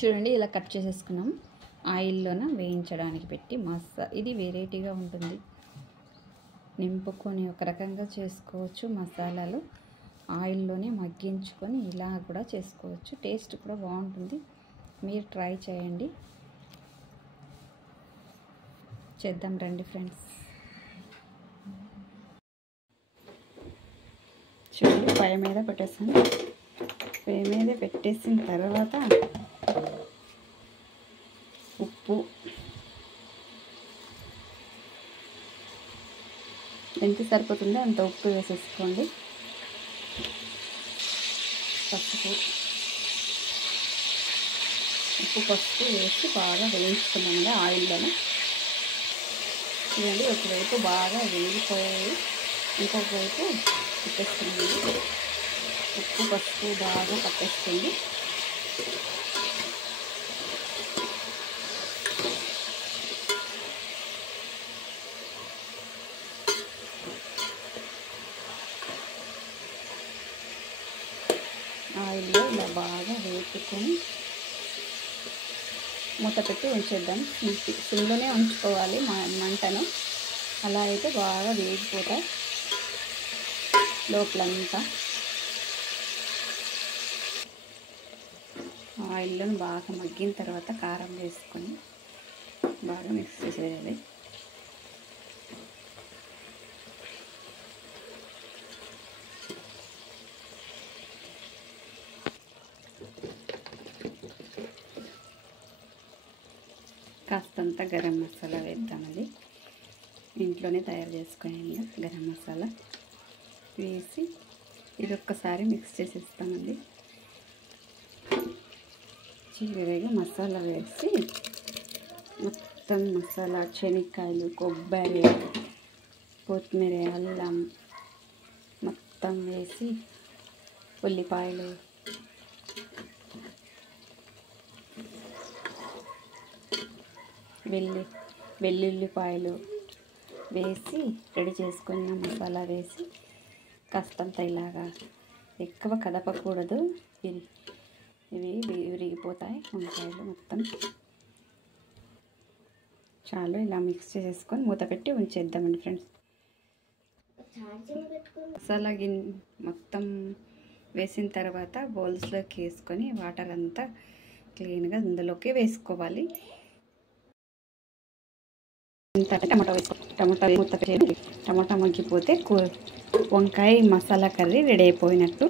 చూడండి ఇలా కట్ చేసేసుకున్నాం. ఆయిల్లోన వేయించడానికి పెట్టి ఇది వెరైటీగా ఉంటుంది. నింపుకొని ఒక రకంగా చేసుకోవచ్చు మసాలాలు. ఆయిల్లోనే మగ్గించుకొని ఇలా కూడా చేసుకోవచ్చు. టేస్ట్ కూడా బాగుంటుంది. మీరు ట్రై చేయండి. చేద్దాం రండి ఫ్రెండ్స్. చూడండి పొయ్యి మీద పెట్టేసాను. పొయ్యి మీద పెట్టేసిన తర్వాత ఉప్పు, ఎంత సరిపోతుందో అంత ఉప్పు వేసేసుకోండి. పసుపు వేసి బాగా వేయించుకున్నాము ఆయిల్లోనే. చూడండి ఒకవైపు బాగా వేగిపోయాయి, ఇంకొక వైపు పెట్టేసుకున్నాము. ఉప్పు పసుపు బాగా పట్టేస్తుంది. ఆయిల్లో ఇలా బాగా వేపుకొని మూత పెట్టి ఉంచేద్దాం. సిమ్లోనే ఉంచుకోవాలి మంటను. అలా అయితే బాగా వేగిపోతాయి లోపలంతా. ఆయిల్లో బాగా మగ్గిన తర్వాత కారం వేసుకొని బాగా మిక్స్ చేసేయాలి. కాస్తంత గరం మసాలా వేద్దామండి. ఇంట్లోనే తయారు చేసుకుని గరం మసాలా వేసి ఇది ఒక్కసారి మిక్స్ చేసేస్తామండి. చివరిగా మసాలా వేసి మొత్తం మసాలా శనక్కాయలు, కొబ్బరి, కొత్తిమీర, అల్లం మొత్తం వేసి ఉల్లిపాయలు వెల్లుల్లిపాయలు వేసి రెడీ చేసుకున్న మసాలా వేసి కాస్తంత ఇలాగా ఎక్కువ కదపకూడదు. ఇవి విరిగిపోతాయి వంకాయలు మొత్తం. చాలు ఇలా మిక్స్ చేసేసుకొని మూత పెట్టి ఉంచేద్దామండి ఫ్రెండ్స్. మసాలా మొత్తం వేసిన తర్వాత బౌల్స్లోకి వేసుకొని వాటర్ అంతా క్లీన్గా అందులోకి వేసుకోవాలి. టమాటా మూత పెట్టి టమాటా మగ్గిపోతే వంకాయ మసాలా కర్రీ రెడీ అయిపోయినట్టు.